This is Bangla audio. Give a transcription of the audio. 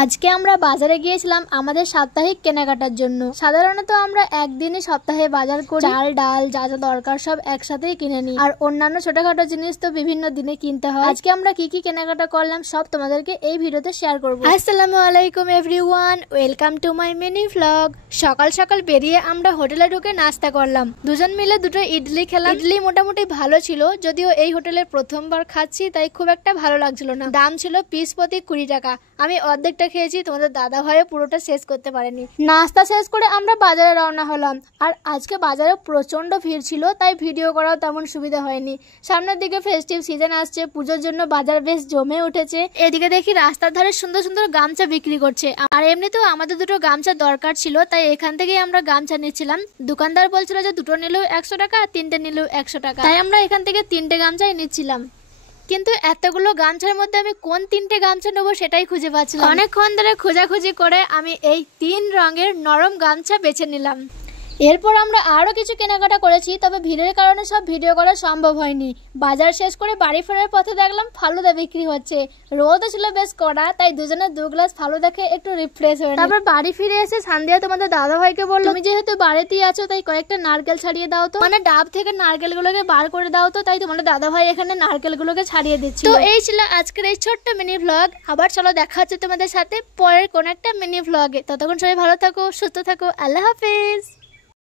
আজকে আমরা বাজারে গিয়েছিলাম আমাদের সাপ্তাহিক কেনাকাটার জন্য। সাধারণত আমরা একদিনে সপ্তাহে বাজার করি, চাল ডাল যা যা দরকার সব একসাথেই কিনে নিই, আর অন্যান্য ছোটখাটো জিনিস তো বিভিন্ন দিনে কিনতে হয়। আজকে আমরা কি কি কেনাকাটা করলাম সব তোমাদেরকে এই ভিডিওতে শেয়ার করব। আসসালামু আলাইকুম everyone, welcome to my mini vlog. সকাল সকাল বেরিয়ে আমরা হোটেলে ঢুকে নাস্তা করলাম। দুজন মিলে দুটো ইডলি খেলাম। ইডলি মোটামুটি ভালো ছিল, যদিও এই হোটেলে প্রথমবার খাচ্ছি তাই খুব একটা ভালো লাগছিল না। দাম ছিল পিস প্রতি 20 টাকা। আমি অর্ধেকটা খেয়েছি, তোমাদের দাদা ভাইও পুরোটা শেষ করতে পারেনি। নাস্তা শেষ করে আমরা বাজারে রওনা হলাম। আর আজকে বাজারে প্রচন্ড ভিড় ছিল, তাই ভিডিও করাও তেমন সুবিধা হয়নি। সামনের দিকে ফেস্টিভ সিজন আসছে, পুজোর জন্য বাজার বেশ জমে উঠেছে। এদিকে দেখি রাস্তার ধারে সুন্দর সুন্দর গামছা বিক্রি করছে, আর এমনিতেও আমাদের দুটো গামছা দরকার ছিল, তাই এখান থেকেই আমরা গামছা নিচ্ছিলাম। দোকানদার বলছিল যে দুটো নিলেও 100 টাকা, আর তিনটে নিলেও 100 টাকা, তাই আমরা এখান থেকে 3টে গামছাই নিচ্ছিলাম। কিন্তু এতগুলো গামছার মধ্যে আমি কোন 3টে গামছা নেবো সেটাই খুঁজে পাচ্ছিলাম। অনেকক্ষণ ধরে খোঁজাখুঁজি করে আমি এই 3 রঙের নরম গামছা বেছে নিলাম। এরপর আমরা আরো কিছু কেনাকাটা করেছি, তবে ভিড়ের কারণে সব ভিডিও করা সম্ভব হয়নি। বাজার শেষ করে বাড়ি ফেরার পথে দেখলাম ফালুদা বিক্রি হচ্ছে। রোদও ছিল বেশ কড়া, তাই দুজনে 2 গ্লাস ফালুদা খেয়ে একটু রিফ্রেশ হয়ে তারপর বাড়ি ফিরে এসে সান্দিয়া তোমাদের দাদা ভাইকে বললো, তুমি যেহেতু বাড়িতেই আছো তাই কয়েকটা নারকেল ছাড়িয়ে দাও তো, মানে ডাব থেকে নারকেল গুলোকে বার করে দাও তো। তাই তোমাদের দাদা ভাই এখানে নারকেল গুলোকে ছাড়িয়ে দিচ্ছে। তো এই ছিল আজকের এই ছোট্ট মিনি ভ্লগ। আবার চলো দেখা হচ্ছে তোমাদের সাথে পরের কোন একটা মিনি ভ্লগে। ততক্ষণ সবাই ভালো থাকো, সুস্থ থাকো, আল্লাহ হাফেজ।